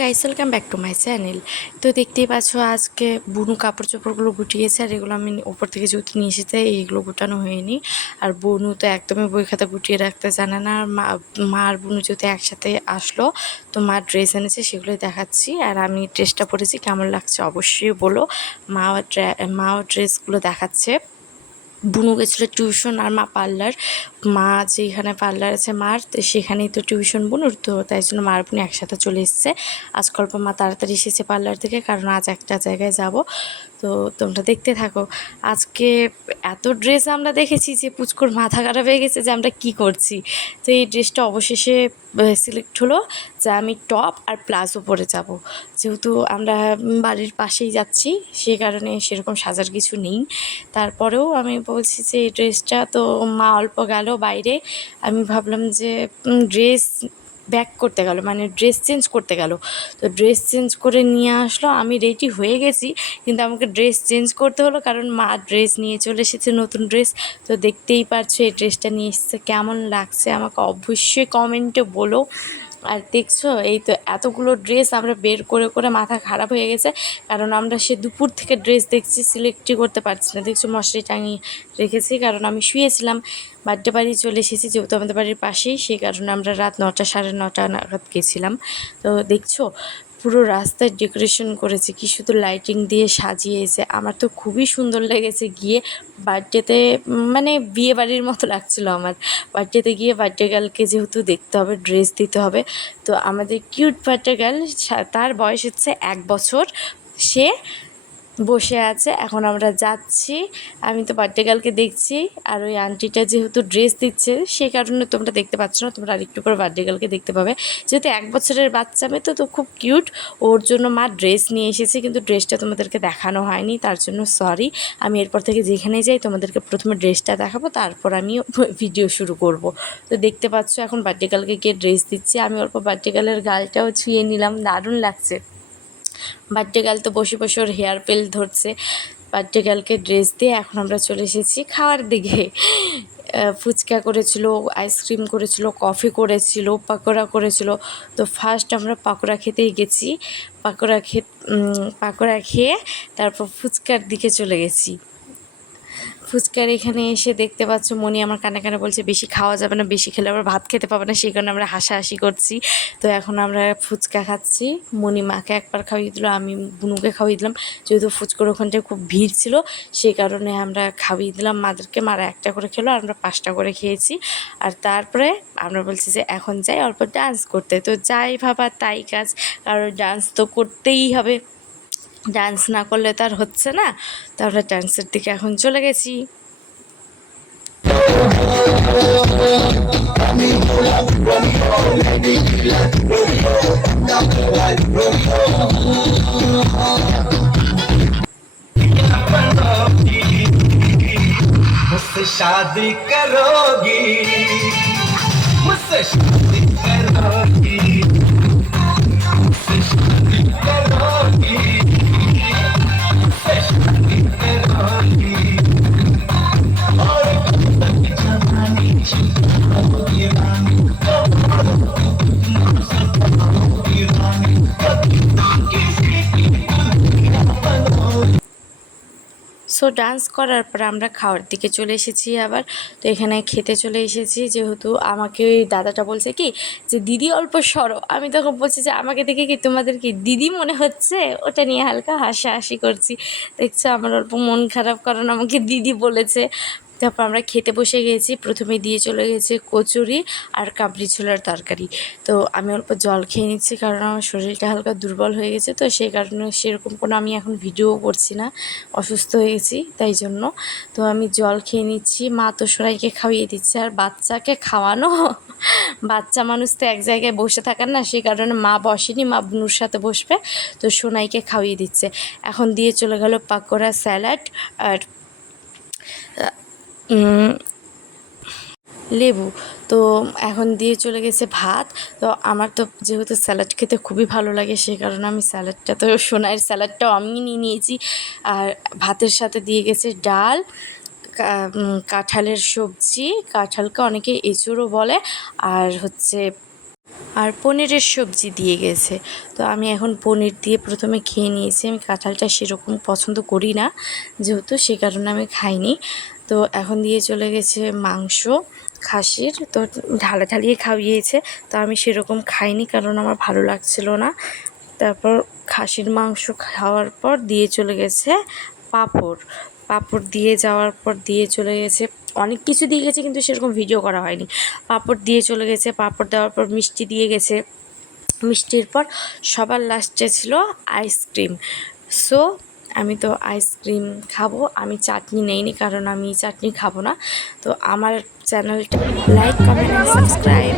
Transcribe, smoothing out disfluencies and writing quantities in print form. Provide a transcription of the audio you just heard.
Guys, welcome back to my channel. তো দেখতেই পাচ্ছ আজকে বুনু কাপড় চোপড়গুলো গুটিয়েছে, আর এগুলো আমি ওপর থেকে যেহেতু নিয়ে এসেছে এইগুলো গুটানো হয়নি। আর বুনু তো একদমই বই খাতা গুটিয়ে রাখতে জানে না। আর মা আর বুনু যেহেতু একসাথে আসলো, তো মা ড্রেস এনেছে সেগুলোই দেখাচ্ছি। আর আমি ড্রেসটা পরেছি, কেমন লাগছে অবশ্যই বলো। মাও ড্রেসগুলো দেখাচ্ছে। বুনু গেছিলো টিউশন আর মা পার্লার। মা যেখানে পার্লার আছে মার, তো সেখানেই তো টিউশন বুনুর, তো তাই জন্য মার বুনু একসাথে চলে এসছে। আজ অল্প মা তাড়াতাড়ি এসেছে পার্লার থেকে, কারণ আজ একটা জায়গায় যাব। তো তোমরা দেখতে থাকো। আজকে এত ড্রেস আমরা দেখেছি যে পুচকুর মাথা খারাপ হয়ে গেছে যে আমরা কি করছি। তো এই ড্রেসটা অবশেষে সিলেক্ট হলো যে আমি টপ আর প্লাজো পরে যাব। যেহেতু আমরা বাড়ির পাশেই যাচ্ছি, সে কারণে সেরকম সাজার কিছু নেই। তারপরেও আমি বলছি যে এই ড্রেসটা তো মা অল্প গেল বাইরে, আমি ভাবলাম যে ড্রেস ব্যাক করতে গেল, মানে ড্রেস চেঞ্জ করতে গেল। তো ড্রেস চেঞ্জ করে নিয়ে আসলো, আমি রেডি হয়ে গেছি, কিন্তু আমাকে ড্রেস চেঞ্জ করতে হলো কারণ মা ড্রেস নিয়ে চলে এসেছে, নতুন ড্রেস। তো দেখতেই পারছো এই ড্রেসটা নিয়ে এসেছে, কেমন লাগছে আমাকে অবশ্যই কমেন্টে বলো। আর দেখছো এই তো এতগুলো ড্রেস আমরা বের করে করে মাথা খারাপ হয়ে গেছে, কারণ আমরা সে দুপুর থেকে ড্রেস দেখছি, সিলেক্টই করতে পারছি না। দেখছো মশারি টাঙিয়ে রেখেছি, কারণ আমি শুয়েছিলাম। বার্থডে বাড়ি চলে এসেছি যেহেতু আমাদের বাড়ির পাশেই, সেই কারণে আমরা রাত 9টা সাড়ে 9টা নাগাদ গেছিলাম। তো দেখছো পুরো রাস্তায় ডেকোরেশন করেছে, কি শুধু লাইটিং দিয়ে সাজিয়েছে, আমার তো খুবই সুন্দর লেগেছে গিয়ে। বার্থডেতে মানে বিয়ে বাড়ির মতো লাগছিলো আমার। বার্থডেতে গিয়ে বার্থডে গার্লকে যেহেতু দেখতে হবে, ড্রেস দিতে হবে। তো আমাদের কিউট বার্থডে গার্ল, তার বয়স হচ্ছে 1 বছর, সে বসে আছে। এখন আমরা যাচ্ছি, আমি তো বার্থডে গার্লকে দেখছি, আর ওই আন্টিটা যেহেতু ড্রেস দিচ্ছে সেই কারণে তোমরা দেখতে পাচ্ছ না, তোমরা আরেকটু পর বার্থডে গার্লকে দেখতে পাবে। যেহেতু 1 বছরের বাচ্চা মেয়ে, তো খুব কিউট। ওর জন্য মা ড্রেস নিয়ে এসেছে, কিন্তু ড্রেসটা তোমাদেরকে দেখানো হয়নি, তার জন্য সরি। আমি এরপর থেকে যেখানে যাই তোমাদেরকে প্রথমে ড্রেসটা দেখাবো, তারপর আমি ভিডিও শুরু করব। তো দেখতে পাচ্ছ এখন বার্থডে গার্লকে গিয়ে ড্রেস দিচ্ছি, আমি অল্প বার্থডে গার্লের গালটাও ছুঁয়ে নিলাম, দারুণ লাগছে। বার্থডে গার্ল তো বসে বসে ওর হেয়ার পেল ধরছে। বার্থডে গার্লকে ড্রেস দিয়ে এখন আমরা চলে এসেছি খাওয়ার দিকে। ফুচকা করেছিল, আইসক্রিম করেছিল, কফি করেছিল, পাকোড়া করেছিল। তো ফার্স্ট আমরা পাকোড়া খেতেই গেছি। পাকোড়া খেয়ে তারপর ফুচকার দিকে চলে গেছি। ফুচকার এখানে এসে দেখতে পাচ্ছ মনি আমার কানে কানে বলছে বেশি খাওয়া যাবে না, বেশি খেলে আবার ভাত খেতে পাবে না, সেই কারণে আমরা হাসাহাসি করছি। তো এখন আমরা ফুচকা খাচ্ছি। মনি মাকে একবার খাওয়িয়ে দিল, আমি বুনুকে খাওয়িয়ে দিলাম। যেহেতু ফুচকার ওখানটায় খুব ভিড় ছিল, সেই কারণে আমরা খাওয়িয়ে দিলাম মাদেরকে। মারা একটা করে খেলো আর আমরা 5টা করে খেয়েছি। আর তারপরে আমরা বলছি যে এখন যাই অল্প ডান্স করতে। তো যাই ভাবা তাই কাজ, কারণ ডান্স তো করতেই হবে, ডান্স না করলে তো আর হচ্ছে না। তো আমরা ডান্সের দিকে এখন চলে গেছি। मुझसे शादी करोगी मुझसे शादी करोगी मुझसे शादी करोगी मुझसे शादी करोगी और जवानी होगी रानी होगी रानी किसी की दुनिया बनोगी। সো ডান্স করার পর আমরা খাওয়ার দিকে চলে এসেছি আবার। তো এখানে খেতে চলে এসেছি, যেহেতু আমাকে ওই দাদাটা বলছে কি যে দিদি অল্প সরো, আমি তখন বলছি যে আমাকে দেখে কি তোমাদের কি দিদি মনে হচ্ছে, ওটা নিয়ে হালকা হাসাহাসি করছি। দেখছো আমার অল্প মন খারাপ, কারণ আমাকে দিদি বলেছে। তারপর আমরা খেতে বসে গেছি, প্রথমে দিয়ে চলে গেছে কচুরি আর কাবলি ছোলার তরকারি। তো আমি অল্প জল খেয়ে নিচ্ছি, কারণ আমার শরীরটা হালকা দুর্বল হয়ে গেছে, তো সেই কারণে সেরকম কোনো আমি এখন ভিডিও করছি না, অসুস্থ হয়ে গেছি তাই জন্য। তো আমি জল খেয়ে নিচ্ছি, মা তো সোনাইকে খাইয়ে দিচ্ছে। আর বাচ্চাকে খাওয়ানো, বাচ্চা মানুষ তো এক জায়গায় বসে থাকার না, সেই কারণে মা বসেনি, মা বুনুর সাথে বসবে। তো সোনাইকে খাইয়ে দিচ্ছে। এখন দিয়ে চলে গেল পাকোড়া, স্যালাড আর লেবু। তো এখন দিয়ে চলে গেছে ভাত। তো আমার তো যেহেতু স্যালাড খেতে খুবই ভালো লাগে, সেই কারণে আমি স্যালাডটা, তো সোনাইয়ের স্যালাডটাও আমি নিয়ে নিয়েছি। আর ভাতের সাথে দিয়ে গেছে ডাল, কাঁঠালের সবজি, কাঁঠালকে অনেকে এঁচোড়ও বলে, আর হচ্ছে আর পনিরের সবজি দিয়ে গেছে। তো আমি এখন পনির দিয়ে প্রথমে খেয়ে নিয়েছি। আমি কাঁঠালটা সেরকম পছন্দ করি না, যেহেতু সে কারণে আমি খাইনি। তো এখন দিয়ে চলে গেছে মাংস খাসির, তো ঢালিয়ে খাইয়েছে। তো আমি সেরকম খাইনি, কারণ আমার ভালো লাগছিল না। তারপর খাসির মাংস খাওয়ার পর দিয়ে চলে গেছে পাঁপড়। পাঁপড় দিয়ে যাওয়ার পর দিয়ে চলে গেছে অনেক কিছু দিয়ে গেছে, কিন্তু সেরকম ভিডিও করা হয়নি। পাঁপড় দিয়ে চলে গেছে, পাঁপড় দেওয়ার পর মিষ্টি দিয়ে গেছে। মিষ্টির পর সবার লাস্টে ছিল আইসক্রিম। সো আমি তো আইসক্রিম খাবো, আমি চাটনি নেইনি, কারণ আমি চাটনি খাবো না। তো আমার চ্যানেলটা লাইক, কমেন্ট অ্যান্ড সাবস্ক্রাইব।